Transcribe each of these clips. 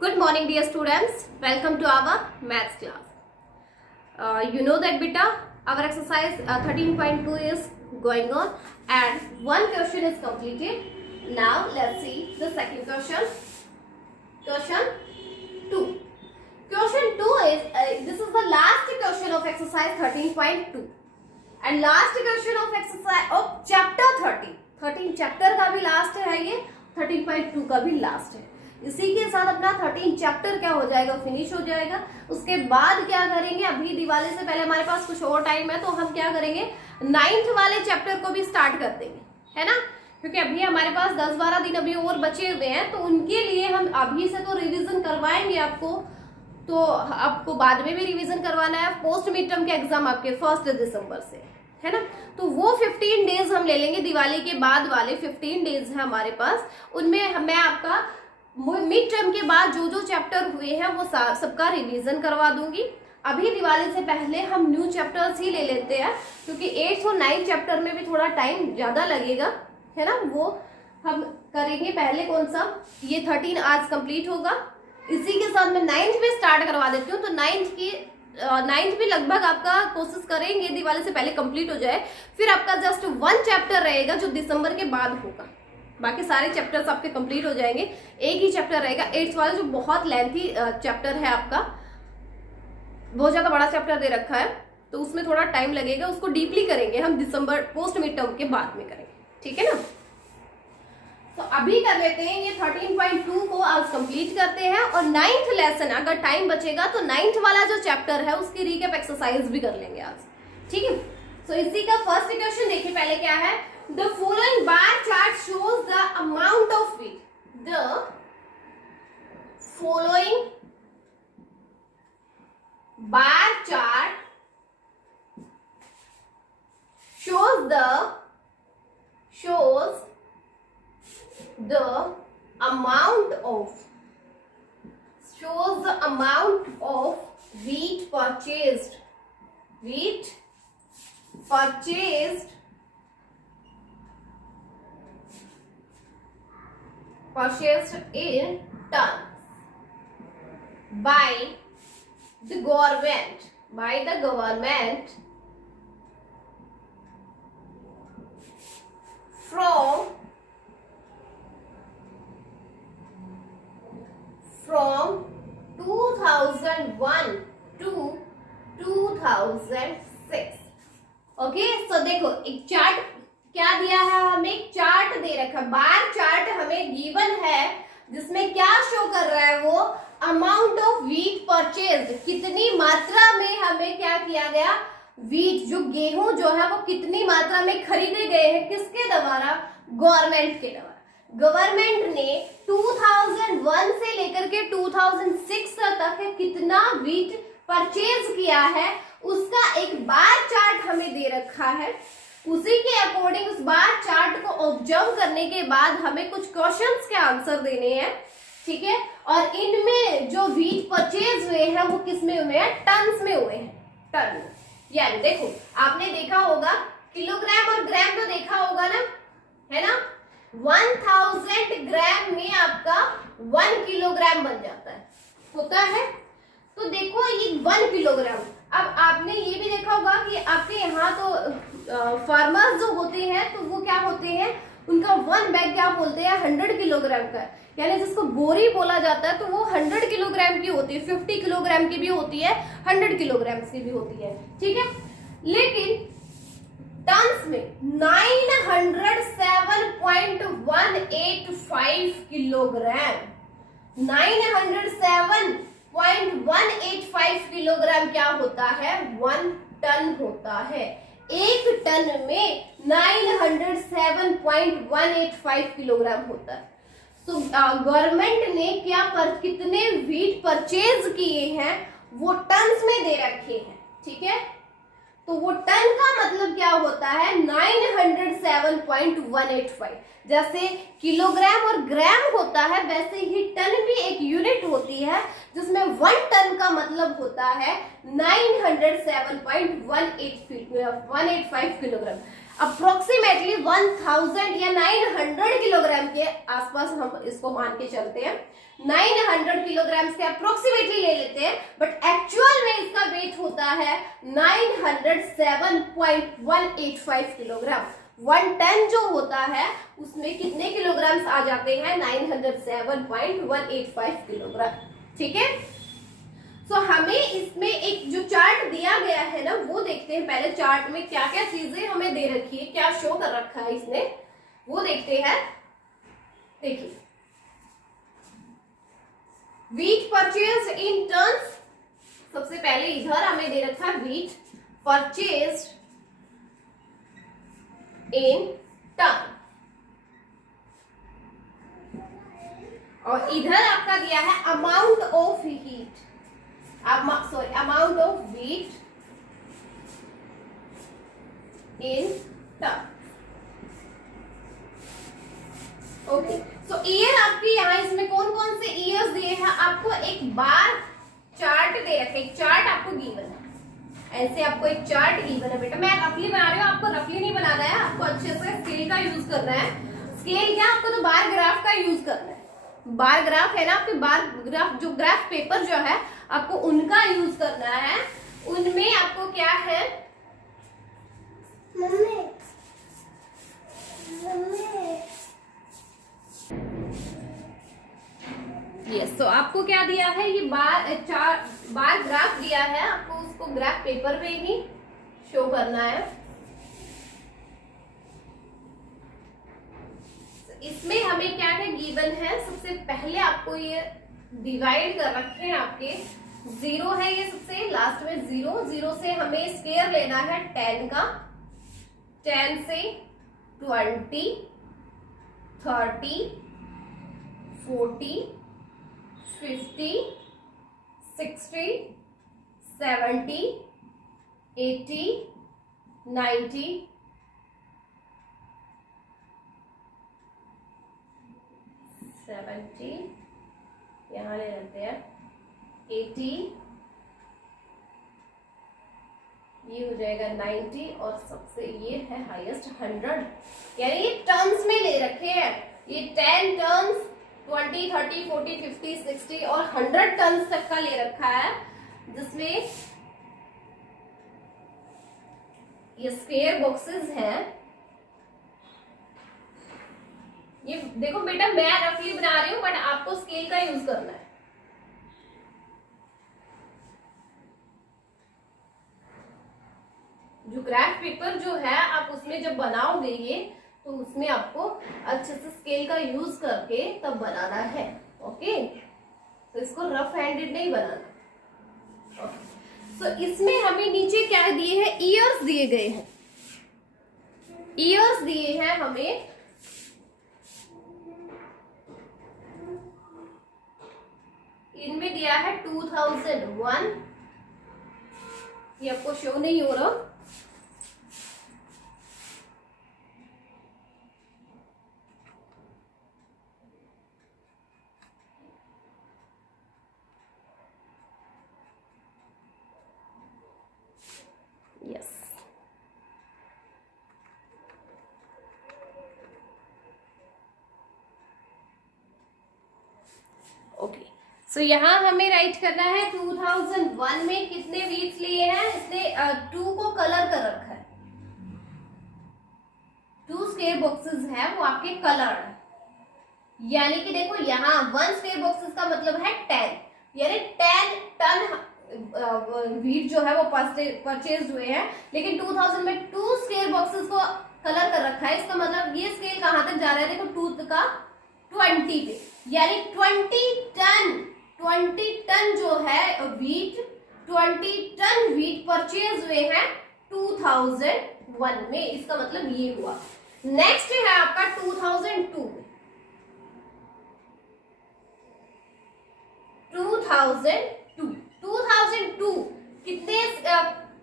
Good morning, dear students. Welcome to our maths class. You know that beta, our exercise 13.2 is going on and one question is completed. Now let's see the second question. Question 2. Question 2 is this is the last question of exercise 13.2 and last question of exercise of chapter 13. 13 chapter का भी last है, ये 13.2 का भी last है. इसी के साथ अपना 13 चैप्टर क्या हो जाएगा, फिनिश हो जाएगा. उसके बाद क्या करेंगे, अभी दिवाली से पहले हमारे पास कुछ और टाइम है तो हम क्या करेंगे, 9th वाले चैप्टर को भी स्टार्ट कर देंगे, है ना. क्योंकि अभी हमारे पास 10-12 दिन अभी और बचे हुए हैं तो उनके लिए हम अभी से तो रिविजन करवाएंगे आपको. तो आपको बाद में भी रिविजन करवाना है. पोस्ट मिड टर्म के एग्जाम आपके 1 दिसंबर से, है ना. तो वो 15 डेज हम ले लेंगे, दिवाली के बाद वाले 15 डेज है हमारे पास. उनमें मैं आपका मिड टर्म के बाद जो जो चैप्टर हुए हैं वो सबका रिवीजन करवा दूंगी. अभी दिवाली से पहले हम न्यू चैप्टर्स ही ले लेते हैं क्योंकि 8th और 9th चैप्टर में भी थोड़ा टाइम ज्यादा लगेगा, है ना. वो हम करेंगे पहले कौन सा, ये 13 आज कंप्लीट होगा. इसी के साथ मैं 9th भी स्टार्ट करवा देती हूँ. तो 9th भी लगभग आपका कोशिश करेंगे दिवाली से पहले कंप्लीट हो जाए. फिर आपका जस्ट 1 चैप्टर रहेगा जो दिसंबर के बाद होगा. बाकी सारे चैप्टर्स आपके कंप्लीट हो जाएंगे. एक ही चैप्टर रहेगा 8th वाला जो बहुत लेंथी चैप्टर है आपका, बहुत ज्यादा बड़ा चैप्टर दे रखा है तो उसमें थोड़ा टाइम लगेगा. उसको डीपली करेंगे हम दिसंबर पोस्ट मिड टर्म के बाद में करेंगे, ठीक है ना. तो अभी कर लेते हैं ये 13.2 को आज कंप्लीट करते हैं और 9th लेसन अगर टाइम बचेगा तो 9th वाला जो चैप्टर है उसकी रीकैप एक्सरसाइज भी कर लेंगे आज, ठीक है. तो इसी का फर्स्ट क्वेश्चन देखिए पहले क्या है. The following bar chart shows the amount of wheat. The following bar chart shows the amount of wheat purchased in tons by the government from 2001 to 2006. Okay, सो देखो एक चार्ट क्या दिया है, हमें एक चार्ट दे रखा है. बार चार्ट हमें गिवन है जिसमें क्या शो कर रहा है, वो अमाउंट ऑफ व्हीट परचेज, कितनी मात्रा में हमें क्या किया गया, व्हीट जो गेहूं जो है वो कितनी मात्रा में खरीदे गए हैं, किसके द्वारा, गवर्नमेंट के द्वारा. गवर्नमेंट ने 2001 से लेकर के 2006 तक कितना व्हीट परचेज किया है उसका एक बार चार्ट हमें दे रखा है. उसी के अकॉर्डिंग उस बार चार्ट को ऑब्जर्व करने के बाद हमें कुछ क्वेश्चंस के आंसर देने हैं, ठीक है. और इनमें जो व्हीट परचेज हुए हैं वो किस में हुए हैं, टन्स में हुए हैं, टन. यानी देखो आपने देखा होगा किलोग्राम और ग्राम तो देखा होगा ना, है ना. 1000 ग्राम में आपका 1 किलोग्राम बन जाता है, होता है. तो देखो ये 1 किलोग्राम. अब आपने ये भी देखा होगा कि आपके यहाँ तो फार्मर्स जो होते हैं तो वो क्या होते हैं, उनका 1 बैग क्या बोलते हैं, 100 किलोग्राम का, यानी जिसको बोरी बोला जाता है. तो वो 100 किलोग्राम की होती है, 50 किलोग्राम की भी होती है, 100 किलोग्राम की भी होती है, ठीक है. लेकिन टन्स में 907.185 किलोग्राम, 907.185 किलोग्राम क्या होता है, 1 टन होता है. एक टन में 907.185 किलोग्राम होता है. तो गवर्नमेंट ने क्या कितने व्हीट परचेज किए हैं वो टन्स में दे रखे हैं, ठीक है. तो वो टन का मतलब क्या होता है, 907.185. जैसे किलोग्राम और ग्राम होता है वैसे ही टन भी एक यूनिट होती है जिसमें 1 टन का मतलब होता है 907.185 किलोग्राम. अप्रोक्सीमेटली 1000 या 900 किलोग्राम के आसपास हम इसको मान के चलते हैं। 900 किलोग्राम से अप्रोक्सीमेटली ले लेते हैं, बट एक्चुअल में इसका वेट होता है 907.185 किलोग्राम। 1 टन जो होता है उसमें कितने किलोग्राम्स आ जाते हैं? 907.185 किलोग्राम। ठीक है, सो हमें इसमें एक जो चार्ट दिया गया है ना, वो देखते हैं पहले। चार्ट में क्या क्या चीजें हमें दे रखी है, क्या शो कर रखा है इसने, वो देखते हैं। देखिए, व्हीट परचेज इन टन्स, सबसे पहले इधर हमें दे रखा है व्हीट परचेज इन टन, और इधर आपका दिया है amount of heat, amount of wheat in ton. Okay, so year आपके यहाँ इसमें कौन कौन से ईयर्स दिए हैं? आपको एक बार चार्ट दे रखे, एक चार्ट आपको गिवन है, ऐसे आपको एक चार्ट गिवन है। बेटा मैं रफली बना रही हूँ, आपको रफली नहीं बनाना है, आपको अच्छे से स्केल का यूज करना है। स्केल क्या, आपको तो बार ग्राफ का यूज करना है। बार ग्राफ है ना आपके, बार ग्राफ जो ग्राफ पेपर जो है आपको उनका यूज करना है। उनमें आपको क्या है, यस, तो आपको क्या दिया है, ये बार ग्राफ दिया है आपको, उसको ग्राफ पेपर पे ही शो करना है। इसमें हमें क्या है गिवन है, सबसे पहले आपको ये डिवाइड कर रखे हैं आपके, 0 है ये सबसे लास्ट में, 0 से हमें स्क्वायर लेना है 10 का, 10 से 20, 30, 40, 50, 60, 70, 80, 90, 70, यहाँ ले लेते हैं 80, ये हो जाएगा 90, और सबसे ये है हाईएस्ट 100, यानी ये टर्म्स में ले रखे हैं। ये 10 टर्म्स, 20, 30, 40, 50, 60 और 100 टर्म्स तक का ले रखा है, जिसमें ये स्क्वायर बॉक्सेस हैं। ये देखो बेटा, मैं रफली बना रही हूं, बट आपको स्केल का यूज करना है। जो ग्राफ पेपर जो है आप उसमें जब बनाओगे ये, तो उसमें आपको अच्छे से स्केल का यूज करके तब बनाना है। ओके, तो इसको रफ हैंडेड नहीं बनाना। तो इसमें हमें नीचे क्या दिए हैं, ईयर्स दिए गए हैं। ईयर्स दिए हैं हमें, इनमें दिया है 2001, ये आपको शो नहीं हो रहा, यस। ओके, सो यहाँ हमें राइट करना है 2001 में कितने वीक्स लिए हैं। इसने 2 को कलर कर रखा है, 2 स्क्वायर बॉक्सेस है वो आपके कलर है, यानी कि देखो यहाँ 1 स्क्वायर बॉक्सेस का मतलब है 10, यानी 10 टन वीट जो है वो परचेज हुए हैं। लेकिन 2000 में 2 स्क्वायर बॉक्सेस को कलर कर रखा है, इसका मतलब ये स्केल कहां तक जा रहा है, देखो 2 का 20 पे, यानी 20 टन जो है वीट, 20 टन वीट परचेज हुए हैं 2001 में, इसका मतलब ये हुआ। नेक्स्ट है आपका 2002 में, 2002 कितने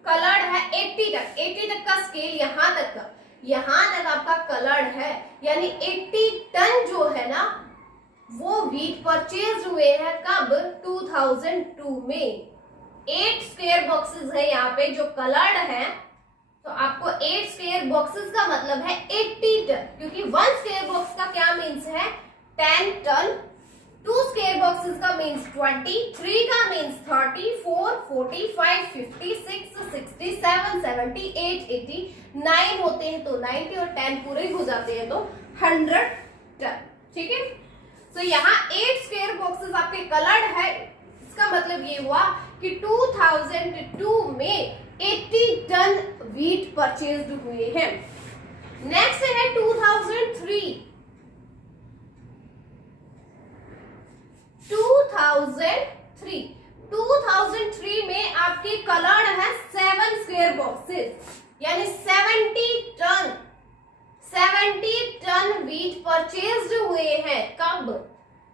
कलर्ड है, 80 तक का स्केल, यहां तक आपका कलर्ड है, यानी 80 टन जो है ना वो वीट परचेज हुए हैं कब, 2002 में। 8 स्क्वायर बॉक्सेस है यहाँ पे जो कलर्ड है, तो आपको 8 स्क्वायर बॉक्सेस का मतलब है 80 टन, क्योंकि 1 स्क्वायर बॉक्स का क्या मीन्स है 10 टन, 2 स्क्वायर बॉक्सेस का मीन्स 20, 3 का मीन्स 30, 4, 45, 56, 67, 78, 80, 9 होते हैं तो 90 और 10 पूरे हो जाते हैं तो 100 टन। ठीक है, तो यहाँ 8 स्क्वायर बॉक्सेस आपके कलर्ड है, इसका मतलब ये हुआ कि 2002 में 80 टन वीट परचेज्ड हुए हैं। नेक्स्ट है 2003 में आपके कलर्ड है 7 स्क्वायर बॉक्सेस, यानी 70 टन वीट परचेज्ड हुए हैं। कब?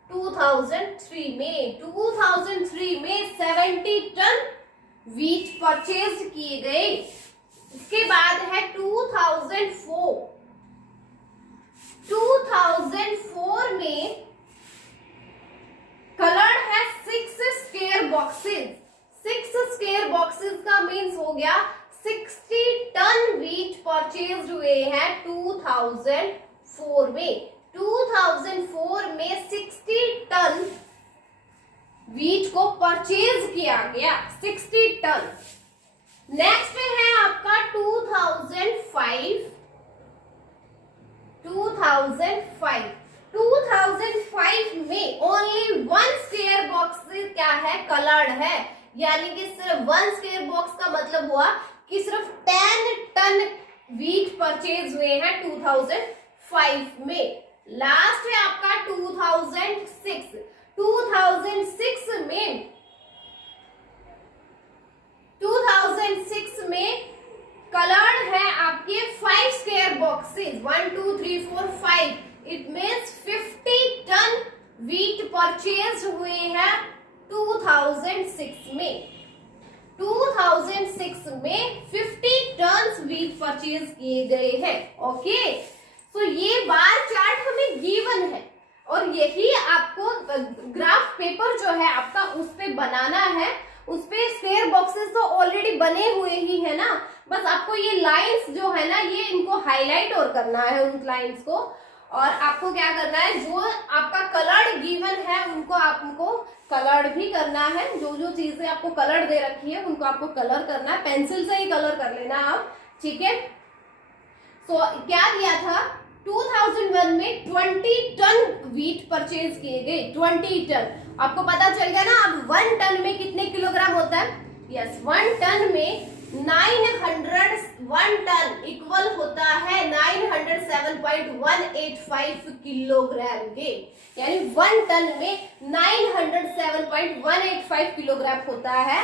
2003 में 70 टन वीट परचेज किए गए। इसके बाद है 2004 में कलर्ड है 6 स्क्वायर बॉक्सेस। 6 स्क्वायर बॉक्सेस का मीन्स हो गया 60 टन वीट परचेज हुए हैं 2004 में। 2004 में 60 टन वीट को परचेज किया गया, 60 टन। नेक्स्ट है आपका 2005 में ओनली 1 स्क्वायर बॉक्स क्या है कलर्ड है, यानी कि सिर्फ 1 स्क्वायर बॉक्स का मतलब हुआ कि सिर्फ 10 टन वीट परचेज हुए हैं 2005 में। लास्ट है आपका 2006 में कलर्ड है आपके 5 square boxes, 1 2 3 4 5, it means 50 ton wheat purchase हुए हैं 2006 में। 2006 में 50 टन वीट परचेज किए गए हैं। ओके, तो ये बार चार्ट हमें गिवन है और यही आपको ग्राफ पेपर जो है आपका उस पे बनाना है। उस पे स्क्वायर बॉक्सेस तो ऑलरेडी बने हुए ही है ना, बस आपको ये लाइंस जो है ना ये इनको हाईलाइट और करना है उन लाइंस को, और आपको क्या करना है जो आपका कलर्ड गिवन है उनको आपको कलर्ड भी करना है। जो जो चीजें आपको कलर्ड दे रखी है उनको आपको कलर करना है, पेंसिल से ही कलर कर लेना आप। ठीक है, तो क्या दिया था 2001 में 20 टन वीट परचेज किए गए, 20 टन। आपको पता चल गया ना अब 1 टन में कितने किलोग्राम होता है। यस, 1 टन में 1 टन इक्वल होता है 907.185 किलोग्राम के, यानी 1 टन में 907.185 किलोग्राम होता है।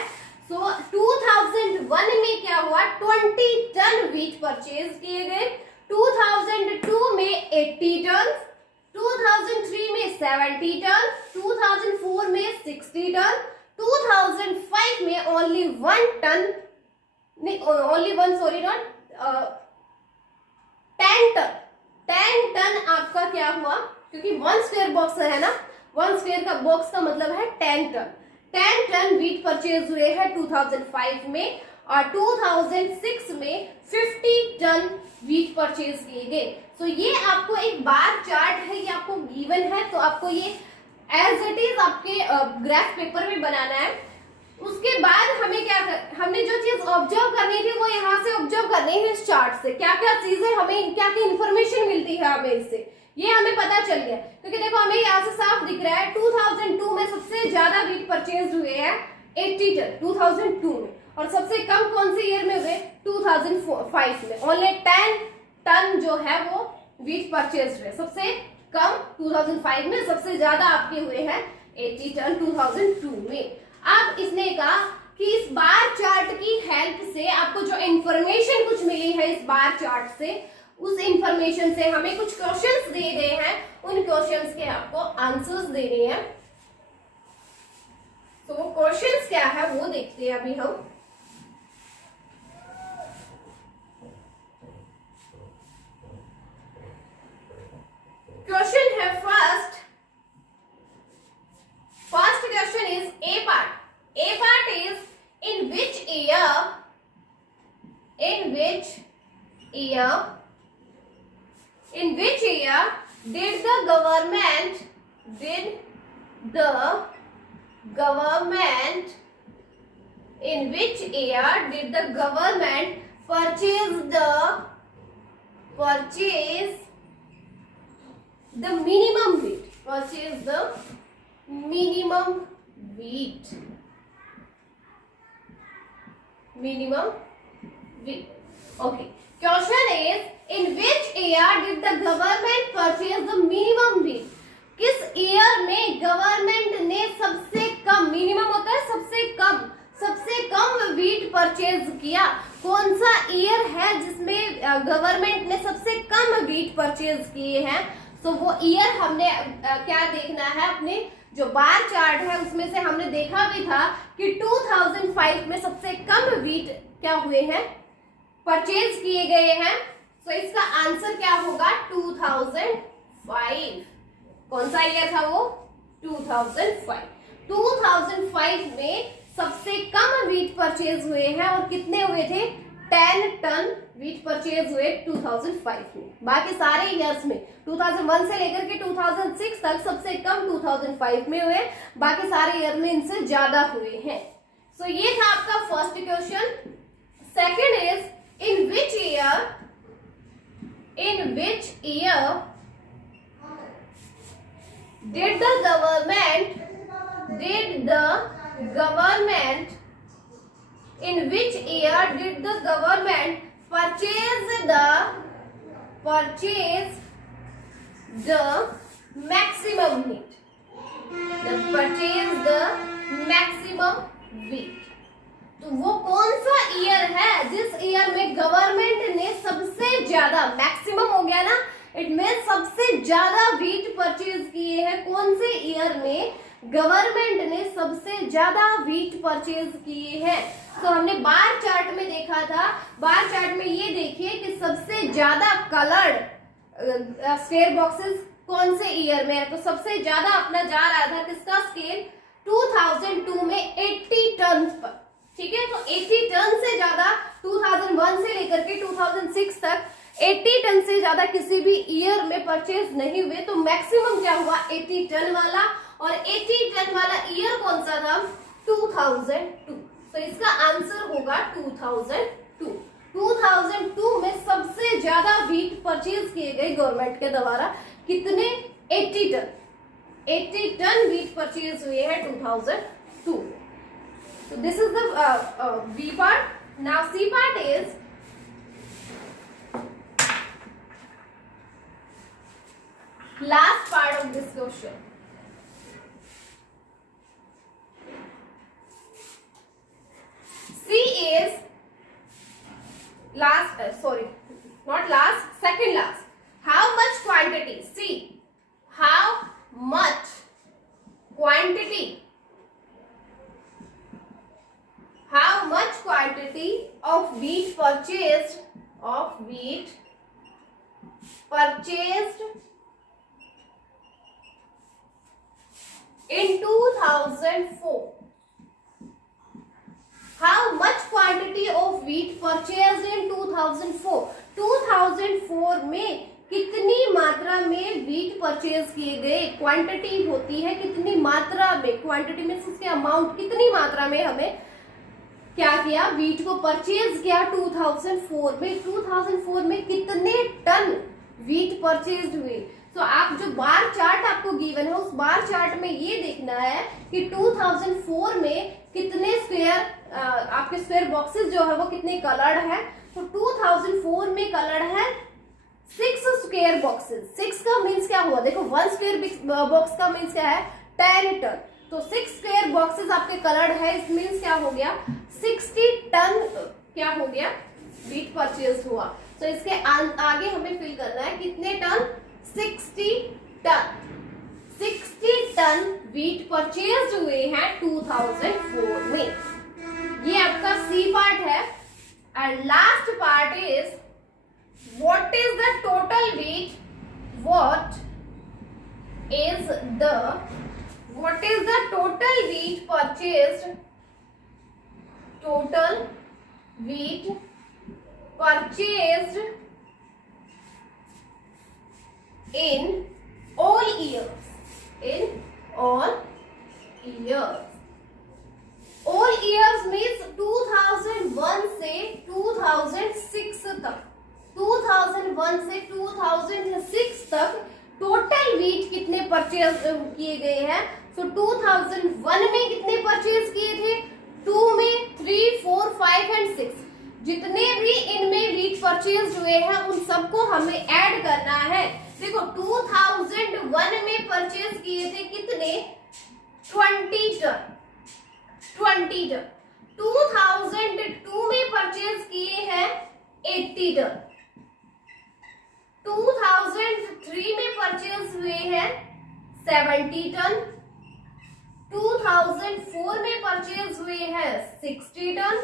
सो 2001 में क्या हुआ 20 टन वीट परचेज किए गए, 2002 में 80 टन, 2003 में 70 टन, 2004 में 60 टन, 2005 में ओनली 1 टन, नहीं only 1 sorry not 10 ton. 10 ton आपका क्या हुआ, क्योंकि 1 स्क्वायर बॉक्स है ना, 1 स्क्वायर का बॉक्स का मतलब है 10 टन। 10 टन वीट परचेज हुए हैं 2005 में, और 2006 में 50 टन वीट परचेज किए गए। तो ये आपको एक बार चार्ट है, ये आपको गिवन है, तो आपको ये एज इट इज आपके ग्राफ पेपर में बनाना है। उसके बाद हमें क्या हमने जो चीज ऑब्जर्व करनी थी वो यहाँ से ऑब्जर्व करनी है इस चार्ट से। क्या क्या चीजें हमें, क्या क्या इन्फॉर्मेशन मिलती है हमें इससे, ये हमें पता चल गया। क्योंकि देखो हमें यहाँ से साफ दिख रहा है 2002 में सबसे ज्यादा वीट परचेज हुए हैं 80 टन 2002 में, और सबसे कम कौन से ईयर में हुए 2005 में, ओनली 10 टन जो है वो वीट परचेज हुए। सबसे कम 2005 में, सबसे ज्यादा आपके हुए हैं 80 टन 2002 में। अब इसने कहा कि इस बार चार्ट की हेल्प से आपको जो इंफॉर्मेशन कुछ मिली है इस बार चार्ट से, उस इंफॉर्मेशन से हमें कुछ क्वेश्चंस दे गए हैं, उन क्वेश्चंस के आपको आंसर्स देने हैं। तो वो क्वेश्चंस क्या है वो देखते हैं अभी हम। क्वेश्चन है first question is a part is in which did the government in which year did the government purchase the minimum wheat? Purchase the minimum wheat. Minimum wheat. Okay. Question is, in which year did the government purchase the minimum wheat? किस year में government ने सबसे कम, minimum होता है सबसे कम wheat purchase किया? कौन सा ईयर है जिसमें गवर्नमेंट ने सबसे कम वीट परचेज किए हैं? तो वो ईयर हमने क्या देखना है, अपने जो बार चार्ट है उसमें से हमने देखा भी था कि 2005 में सबसे कम वीट क्या हुए हैं, परचेज किए गए हैं। तो इसका आंसर क्या होगा? 2005। कौन सा ईयर था वो? 2005। 2005 में सबसे कम वीट परचेज हुए हैं और कितने हुए थे? 10 टन वीट परचेज हुए 2005 में। बाकी सारे ईयर्स में 2001 से लेकर के 2006 तक सबसे कम 2005 में हुए, बाकी सारे ईयर में इनसे ज्यादा हुए हैं। सो ये था आपका first question. Second is, in which year did the government in which year did the government purchase the maximum wheat? Purchase the maximum wheat. तो वो कौन सा ईयर है जिस ईयर में गवर्नमेंट ने सबसे ज्यादा, मैक्सिमम हो गया ना, इट मीन सबसे ज्यादा वीट परचेज किए हैं? कौन से ईयर में गवर्नमेंट ने सबसे ज्यादा वीट परचेज किए हैं? तो हमने बार चार्ट में देखा था, बार चार्ट में ये देखिए कि सबसे ज्यादा कलर्ड स्क्वायर बॉक्सेस कौन से ईयर में है? तो सबसे ज्यादा अपना जा रहा था किसका स्केल? 2002 में 80 टन पर। ठीक है, तो 80 टन से ज्यादा 2001 से लेकर के 2006 तक 80 टन से ज्यादा किसी भी ईयर में परचेज नहीं हुए। तो मैक्सिमम क्या हुआ? 80 टन वाला। और 80 टन वाला ईयर कौन सा था? 2002। तो इसका आंसर होगा 2002। 2002 में सबसे ज्यादा वीट परचेज किए गए गवर्नमेंट के द्वारा। कितने? 80 टन। 80 टन वीट परचेज हुए हैं 2002। So this is the B part. Now C part is last part of this question. C is last, not last, second last. How much quantity? C. How much quantity? How much quantity of wheat purchased in 2004? How much quantity of wheat purchased in 2004? 2004 में कितनी मात्रा में wheat purchase किए गए? Quantity होती है कितनी मात्रा में, क्वांटिटी में उसके अमाउंट, कितनी मात्रा में हमें क्या किया? वीट को परचेज किया 2004 में। 2004 में कितने टन वीट परचेज हुए? तो आप जो बार चार्ट आपको गिवन है उस बार चार्ट में ये देखना है कि 2004 में कितने स्क्वायर आपके स्क्वायर बॉक्सेस जो है वो कितने कलर्ड है। तो 2004 में कलर्ड है 6 स्क्वायर बॉक्सेस। 6 का मीन्स क्या हुआ? देखो 1 स्क्वायर बॉक्स का मीन्स क्या है? 10 टन। तो 6 स्क्वायर बॉक्सेस आपके कलर्ड है, इस मीन्स क्या हो गया? 60 टन क्या हो गया? वीट परचेज हुआ। तो इसके आगे हमें फिल करना है कितने ton? 60 ton. 60 ton wheat purchase हुए हैं 2004 में। ये आपका सी पार्ट है। And last part is what is the total wheat? what is the total wheat purchased? Total wheat purchased in all years. In all years. All years means 2001 से 2006 तक, 2001 से 2006 तक टोटल वीट कितने purchase किए गए हैं? तो 2001 में कितने परचेज किए थे? 2 में 3, 4, 5 एंड 6, जितने भी इनमें वीट परचेज हुए हैं उन सबको हमें ऐड करना है। देखो 2001 में परचेज किए थे कितने? 20 टन। 20 टन। 2002 में परचेज किए हैं 80 टन। 2003 में परचेज हुए हैं 70 टन। 2004 में परचेज हुए हैं 60 टन।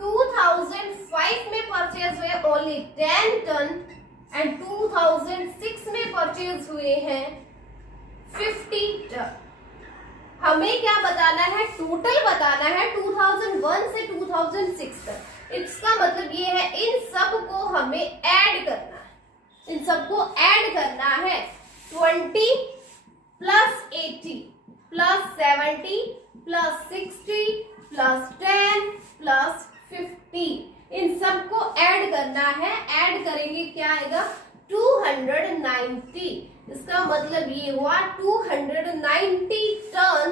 2005 में परचेज हुए ओनली 10 टन एंड 2006 में परचेज हुए हैं 50 टन। हमें क्या बताना है? टोटल बताना है 2001 से 2006 तक। इसका मतलब ये है इन सब को हमें ऐड करना है। इन सबको ऐड करना है। 20 plus 80 plus 70 plus 60 plus 10 plus 50, इन सबको ऐड करना है। ऐड करेंगे क्या आएगा? 290। इसका मतलब ये हुआ 290 टन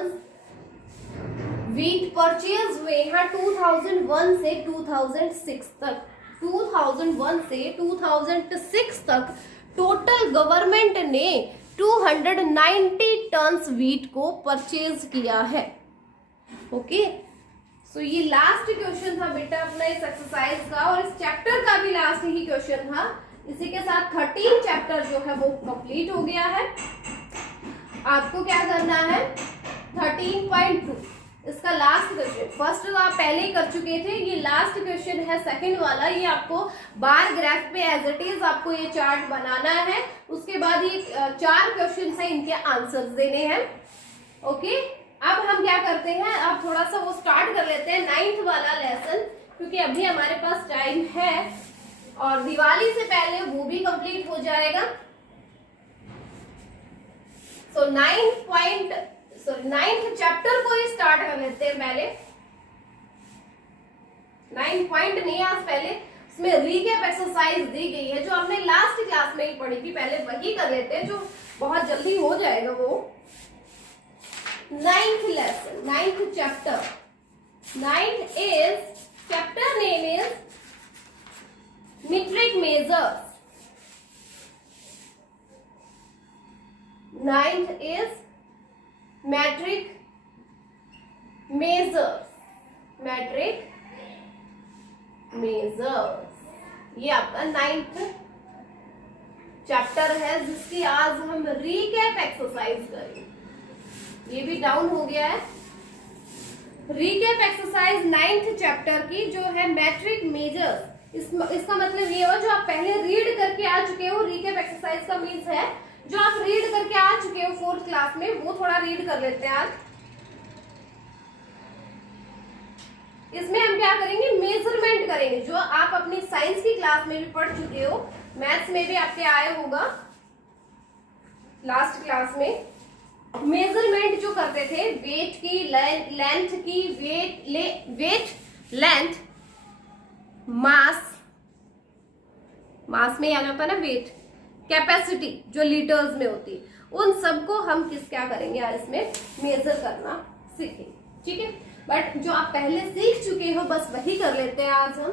वीट परचेज हुए हैं 2001 से 2006 तक। 2001 से 2006 तक टोटल गवर्नमेंट ने 290 टन्स वीट को परचेज किया है। ओके, सो ये लास्ट क्वेश्चन था बेटा अपना इस एक्सरसाइज का, और इस चैप्टर का भी लास्ट ही क्वेश्चन था। इसी के साथ 13 चैप्टर जो है वो कंप्लीट हो गया है। आपको क्या करना है? 13.2 इसका लास्ट क्वेश्चन। फर्स्ट तो आप पहले ही कर चुके थे, ये लास्ट क्वेश्चन है सेकंड वाला। ये आपको बार ग्राफ पे एज इट इज आपको ये चार्ट बनाना है। उसके बाद ये 4 क्वेश्चन है, इनके आंसर्स देने हैं। ओके, अब हम क्या करते हैं, अब थोड़ा सा वो स्टार्ट कर लेते हैं 9th वाला लेसन, क्योंकि अभी हमारे पास टाइम है और दिवाली से पहले वो भी कंप्लीट हो जाएगा। सो 9th चैप्टर को ही स्टार्ट कर लेते हैं पहले। 9 पॉइंट नहीं, आज पहले उसमें रीकैप एक्सरसाइज दी गई है जो हमने लास्ट क्लास में ही पढ़ी थी, पहले वही कर लेते हैं जो बहुत जल्दी हो जाएगा वो। 9th lesson, 9th chapter. 9th is, chapter name is metric measures. 9th is metric measures. metric measures, ये आपका 9th चैप्टर है जिसकी आज हम रीकैप एक्सरसाइज करेंगे। ये भी डाउन हो गया है। रीकैप एक्सरसाइज 9th चैप्टर की जो है मैट्रिक मेजर्स। इसका मतलब ये हो जो आप पहले रीड करके आ चुके हो। रीकैप एक्सरसाइज का मीन्स है जो आप रीड करके आ चुके हो 4th क्लास में, वो थोड़ा रीड कर लेते हैं आज। इसमें हम क्या करेंगे? मेजरमेंट करेंगे, जो आप अपनी साइंस की क्लास में भी पढ़ चुके हो, मैथ्स में भी आपके आया होगा लास्ट क्लास में। मेजरमेंट जो करते थे वेट की, लेंथ की, वेट, लेंथ, मास में आ जाता है ना वेट, कैपेसिटी जो लीटर्स में होती है, उन सबको हम क्या करेंगे यार इसमें मेजर करना सीखेंगे। ठीक है, बट जो आप पहले सीख चुके हो बस वही कर लेते हैं आज हम।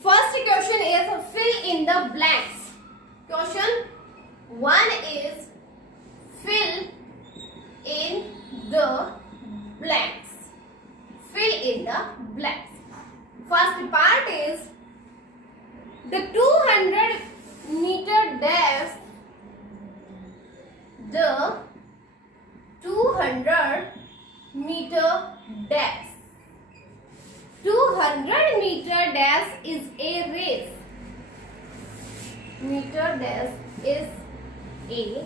First question is fill in the blanks. Question 1 is fill in the blanks. Fill in the blanks. First part is the 200-meter dash. The 200-meter dash. 200-meter dash is a race. Meter dash is a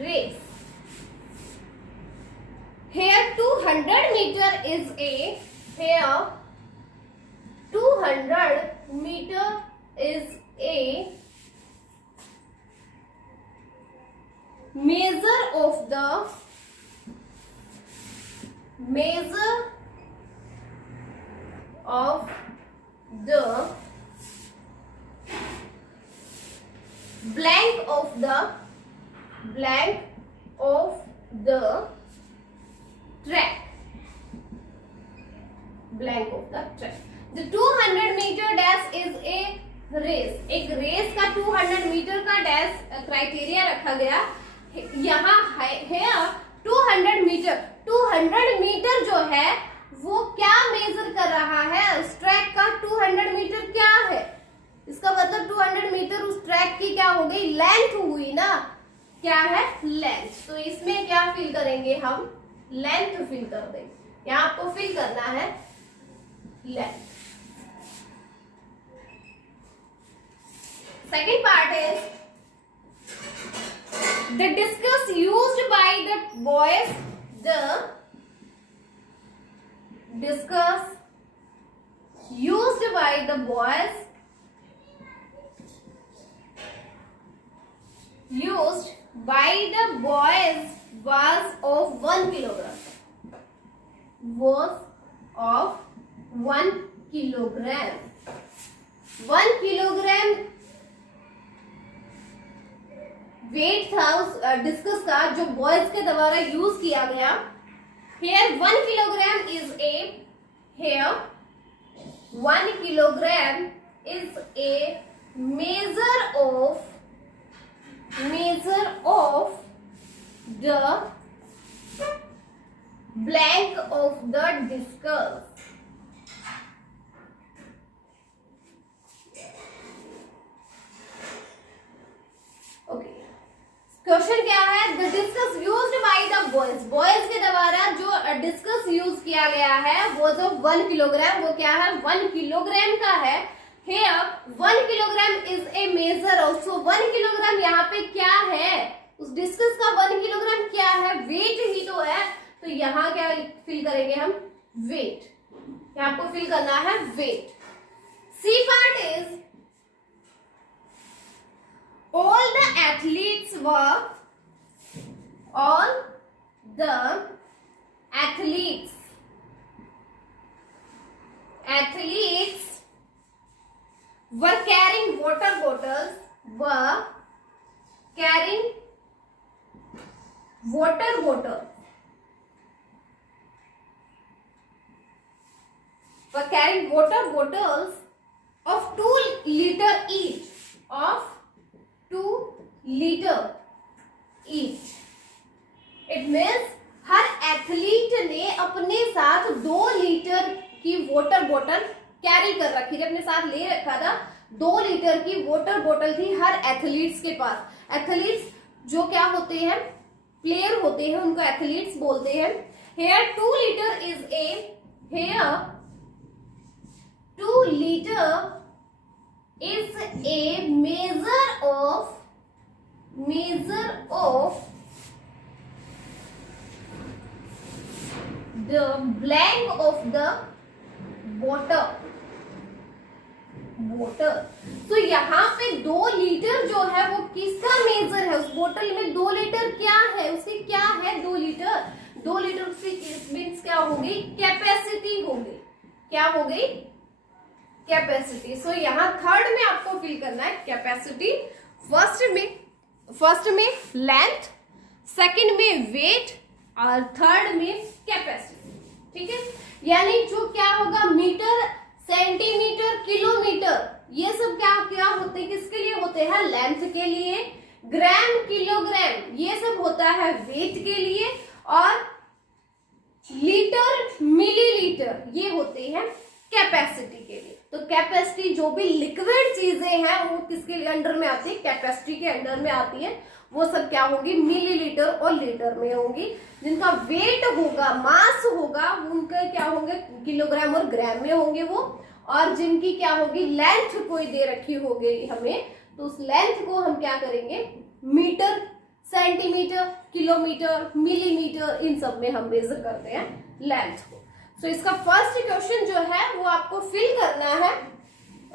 race. Here 200 meter is a, here 200 meter is a measure of the blank of the track. Blank of the track. The 200 meter dash is a race. एक race का 200 metre का dash criteria रखा गया. यहाँ है 200 metre जो है वो क्या मेजर कर रहा है? उस ट्रैक का 200 मीटर क्या है? इसका मतलब 200 मीटर उस ट्रैक की क्या हो गई? लेंथ हुई ना. क्या है? लेंथ. तो इसमें क्या फिल करेंगे हम? लेंथ फिल कर देंगे. यहाँ आपको फिल करना है length. Second part is the discus used by the boys. The discus used by the boys was of 1 kilogram. Was of 1 kilogram. 1 kilogram wait था उस डिस्कस का जो बॉयज के द्वारा यूज किया गया. Here 1 kilogram is a measure of the blank of the discus. Question क्या है? The discus used by the boys के द्वारा जो डिस्कस यूज किया गया है वो जो 1 किलोग्राम वो क्या है? 1 किलोग्राम का है. Here 1 kilogram is a measure also. 1 kilogram यहाँ पे क्या है? उस डिस्कस का 1 किलोग्राम क्या है? वेट ही तो है. तो यहाँ क्या फिल करेंगे हम? वेट. यहाँ आपको फिल करना है weight. C part is all the athletes were carrying water bottles. Were carrying water bottles of 2 liter each. Of 2 liter each. It means her athlete ने अपने साथ 2 लीटर की वाटर बोतल कैरी कर रखी थी. अपने साथ ले रखा था. 2 लीटर की वाटर बोतल थी हर एथलीट्स के पास. एथलीट्स जो क्या होते हैं? प्लेयर होते हैं. उनको एथलीट्स बोलते हैं. Here 2 liter is a measure of the blank of the water. तो यहाँ पे 2 लीटर जो है वो किसका मेजर है? उस बोतल में 2 लीटर क्या है? उसकी क्या है? 2 लीटर. 2 लीटर उसकी मीन्स क्या हो गई? कैपेसिटी हो गई. क्या हो गई? कैपेसिटी. सो यहाँ थर्ड में आपको फिल करना है कैपेसिटी. फर्स्ट में लेंथ, सेकंड में वेट और थर्ड में कैपेसिटी. ठीक है. यानी जो क्या होगा? मीटर, सेंटीमीटर, किलोमीटर ये सब क्या होते हैं? किसके लिए होते हैं? लेंथ के लिए. ग्राम, किलोग्राम ये सब होता है वेट के लिए. और लीटर, मिलीलीटर ये होते हैं कैपेसिटी के लिए. तो कैपेसिटी जो भी लिक्विड चीजें हैं वो किसके अंडर में आती है? कैपेसिटी के अंडर में आती है. वो सब क्या होगी? मिलीलीटर और लीटर में होंगी. जिनका वेट होगा, मास होगा, उनका क्या होंगे? किलोग्राम और ग्राम में होंगे वो. और जिनकी क्या होगी? लेंथ कोई दे रखी होगी हमें, तो उस लेंथ को हम क्या करेंगे? मीटर, सेंटीमीटर, किलोमीटर, मिलीमीटर इन सब में हम मेजर करते हैं लेंथ को. सो इसका फर्स्ट क्वेश्चन जो है वो आपको फिल करना है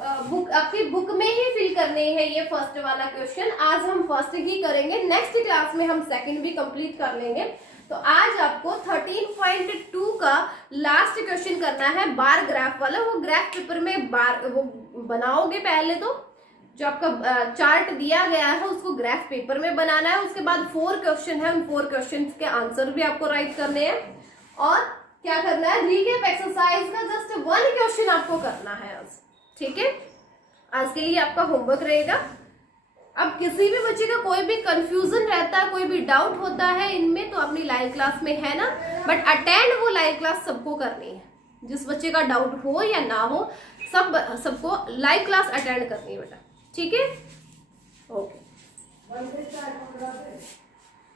बुक आपकी बुक में ही फिल करने हैं ये फर्स्ट वाला क्वेश्चन। आज हम फर्स्ट ही करेंगे, नेक्स्ट क्लास में हम सेकंड भी कंप्लीट कर लेंगे। तो आज आपको 13.2 का लास्ट क्वेश्चन करना है, बार ग्राफ वाला। वो ग्राफ पेपर में बार वो बनाओगे, पहले तो जो आपका चार्ट दिया गया है उसको ग्राफ पेपर में बनाना है। उसके बाद 4 क्वेश्चन है, उन 4 क्वेश्चन के आंसर भी आपको राइट करने हैं। और क्या करना है, रीकैप एक्सरसाइज का जस्ट 1 क्वेश्चन आपको करना है आज, ठीक है। आज के लिए आपका होमवर्क रहेगा। अब किसी भी बच्चे का कोई भी कंफ्यूजन रहता है, कोई भी डाउट होता है इनमें, तो अपनी लाइव क्लास में है ना, बट अटेंड वो लाइव क्लास सबको करनी है। जिस बच्चे का डाउट हो या ना हो, सबको लाइव क्लास अटेंड करनी है बेटा, ठीक है। ओके।